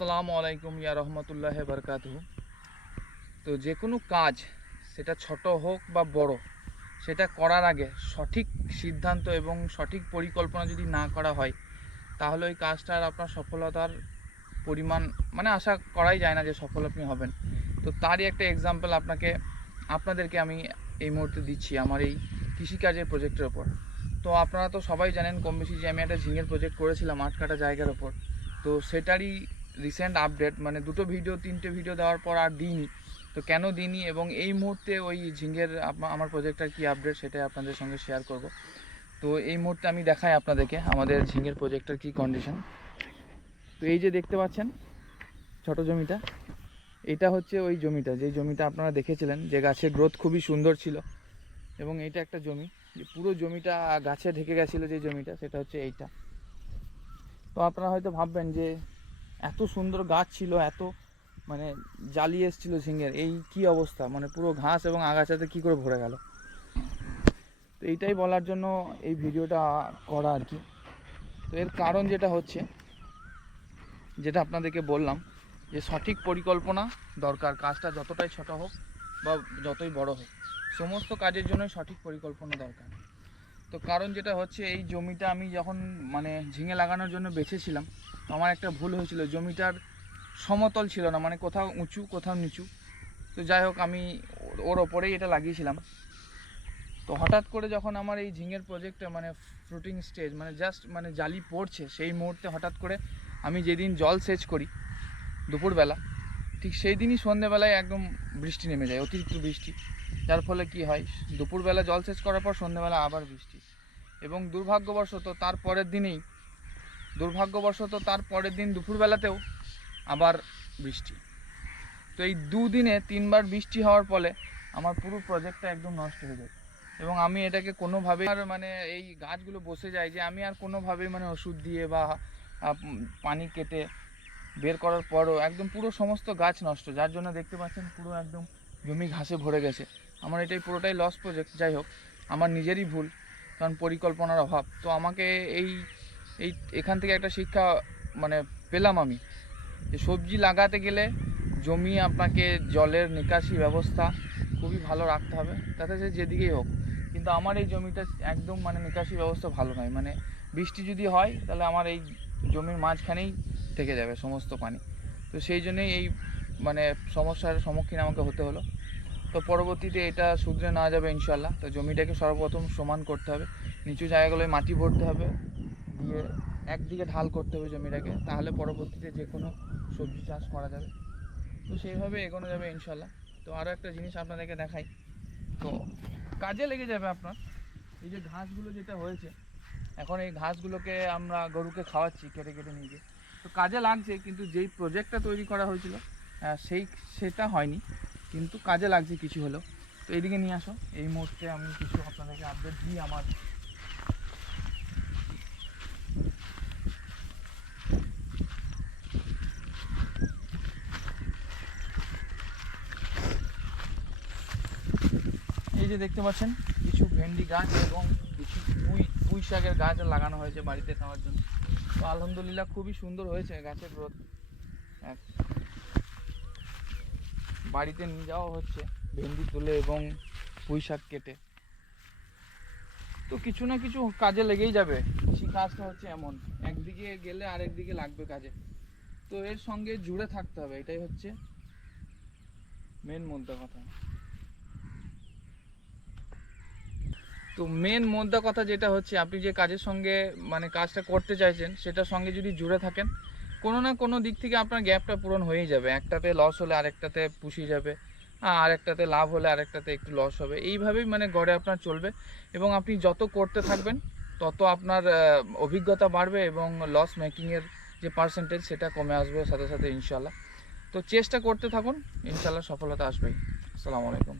আসসালামু আলাইকুম ইয়া রহমতুল্লাহ বারকাতুহু। তো যে কোনো কাজ সেটা ছোট হোক বা বড়, সেটা করার আগে সঠিক সিদ্ধান্ত এবং সঠিক পরিকল্পনা যদি না করা হয়, তাহলে ওই কাজটার আপনার সফলতার পরিমাণ আশা করাই যায় না যে সফল আপনি হবেন। তো তারই একটা এক্সাম্পল আপনাদেরকে আমি এই মুহূর্তে দিচ্ছি আমার এই কৃষিকাজের প্রজেক্টের ওপর। তো আপনারা তো সবাই জানেন কম বেশি যে আমি একটা ঝিঙের প্রজেক্ট করেছিলাম 8 কাঠা জায়গার ওপর। তো সেটারই রিসেন্ট আপডেট, দুটো ভিডিও 3টে ভিডিও দেওয়ার পর আর দিইনি। তো কেন দিইনি এবং এই মুহূর্তে ওই ঝিঙের আমার প্রজেক্টটার কী আপডেট সেটাই আপনাদের সঙ্গে শেয়ার করব। তো এই মুহূর্তে আমি দেখাই আপনাদেরকে আমাদের ঝিঙের প্রজেক্টের কী কন্ডিশন। তো এই যে দেখতে পাচ্ছেন ছোট জমিটা, এটা হচ্ছে ওই জমিটা, যে জমিটা আপনারা দেখেছিলেন যে গাছের গ্রোথ খুবই সুন্দর ছিল। এবং এইটা একটা জমি, যে পুরো জমিটা গাছে ঢেকে গেছিলো, যে জমিটা সেটা হচ্ছে এইটা। তো আপনারা হয়তো ভাববেন যে এত সুন্দর গাছ ছিল, এত জালি এসেছিলো ঝিঙের, এই কি অবস্থা, পুরো ঘাস এবং আগাছাতে কি করে ভরে গেল। তো এইটাই বলার জন্য এই ভিডিওটা করা আর কি। তো এর কারণ যেটা হচ্ছে, যেটা আপনাদেরকে বললাম, যে সঠিক পরিকল্পনা দরকার। কাজটা যতটাই ছোট হোক বা যতই বড় হোক, সমস্ত কাজের জন্য সঠিক পরিকল্পনা দরকার। তো কারণ যেটা হচ্ছে, এই জমিটা আমি যখন ঝিঙে লাগানোর জন্য বেছেছিলাম, তো আমার একটা ভুল হয়েছিল, জমিটার সমতল ছিল না, কোথাও উঁচু কোথাও নিচু। তো যাই হোক, আমি ওর ওপরেই এটা লাগিয়েছিলাম। তো হঠাৎ করে যখন আমার এই ঝিঙের প্রজেক্টে ফ্রুটিং স্টেজ জাস্ট জালি পড়ছে, সেই মুহূর্তে হঠাৎ করে আমি যেদিন জল সেচ করি দুপুরবেলা, ঠিক সেই দিনই সন্ধ্যেবেলায় একদম বৃষ্টি নেমে যায়, অতিরিক্ত বৃষ্টি। যার ফলে কি হয়, দুপুরবেলা জল সেচ করার পর সন্ধ্যেবেলা আবার বৃষ্টি। এবং দুর্ভাগ্যবশত তার পরের দিন দুপুরবেলাতেও আবার বৃষ্টি। তো এই দুদিনে 3বার বৃষ্টি হওয়ার ফলে আমার পুরো প্রজেক্টটা একদম নষ্ট হয়ে যায়। এবং আমি এটাকে কোনোভাবেই এই গাছগুলো বসে যায়, যে আমি আর কোনোভাবেই ওষুধ দিয়ে বা পানি কেটে বের করার পরও একদম পুরো সমস্ত গাছ নষ্ট, যার জন্য দেখতে পাচ্ছেন পুরো একদম জমি ঘাসে ভরে গেছে। আমার এটাই পুরোটাই লস প্রজেক্ট। যাই হোক, আমার নিজেরই ভুল, কারণ পরিকল্পনার অভাব। তো আমাকে এখান থেকে একটা শিক্ষা পেলাম আমি, যে সবজি লাগাতে গেলে জমি আপনাকে জলের নিকাশি ব্যবস্থা খুবই ভালো রাখতে হবে, তাতে সে যেদিকেই হোক। কিন্তু আমার এই জমিটা একদম নিকাশি ব্যবস্থা ভালো নয়, বৃষ্টি যদি হয় তাহলে আমার এই জমির মাঝখানেই থেকে যাবে সমস্ত পানি। তো সেই জন্যই এই সমস্যার সম্মুখীন আমাকে হতে হলো। তো পরবর্তীতে এটা শুধরে নেওয়া যাবে ইনশাল্লাহ। তো জমিটাকে সর্বপ্রথম সমান করতে হবে, নিচু জায়গাগুলোয় মাটি ভরতে হবে, দিয়ে একদিকে ঢাল করতে হবে জমিটাকে, তাহলে পরবর্তীতে যে কোনো সবজি চাষ করা যাবে। তো সেইভাবে এগোনো যাবে ইনশাল্লাহ। তো আরও একটা জিনিস আপনাদেরকে দেখাই, তো কাজে লেগে যাবে আপনার। এই যে ঘাসগুলো যেটা হয়েছে, এখন এই ঘাসগুলোকে আমরা গরুকে খাওয়াচ্ছি কেটে কেটে নিয়ে গিয়ে। তো কাজে লাগছে, কিন্তু যেই প্রজেক্টটা তৈরি করা হয়েছিল সেটা হয়নি, কিন্তু কাজে লাগছে কিছু হলেও। তো এইদিকে নিয়ে আসো, এই মুহূর্তে আমি কিছু আপনাদেরকে আপডেট দিই আমার। এই যে দেখতে পাচ্ছেন কিছু ভেন্ডি গাছ এবং কিছু পুঁই শাকের গাছ লাগানো হয়েছে বাড়িতে খাওয়ার জন্য। তো আলহামদুলিল্লাহ খুবই সুন্দর হয়েছে গাছের গ্রোথ। বাড়িতে নিয়ে যাওয়া হচ্ছে ভেন্ডি তুলে এবং পুঁই শাক কেটে। তো কিছু না কিছু কাজে লেগেই যাবে, কৃষি কাজটা হচ্ছে এমন, একদিকে গেলে আরেকদিকে লাগবে কাজে। তো এর সঙ্গে জুড়ে থাকতে হবে, এটাই হচ্ছে মেন মোদ্দা কথা। তো মেন মোদ্দা কথা যেটা হচ্ছে, আপনি যে কাজের সঙ্গে কাজটা করতে চাইছেন, সেটার সঙ্গে যদি জুড়ে থাকেন, কোনো না কোনো দিক থেকে আপনার গ্যাপটা পূরণ হয়েই যাবে। একটাতে লস হলে আরেকটাতে পুষিয়ে যাবে, আরেকটাতে লাভ হলে আরেকটাতে একটু লস হবে। এইভাবেই গড়ে আপনার চলবে। এবং আপনি যত করতে থাকবেন তত আপনার অভিজ্ঞতা বাড়বে এবং লস মেকিংয়ের যে পার্সেন্টেজ সেটা কমে আসবে সাথে সাথে ইনশাল্লাহ। তো চেষ্টা করতে থাকুন, ইনশাল্লাহ সফলতা আসবেই। আসসালামু আলাইকুম।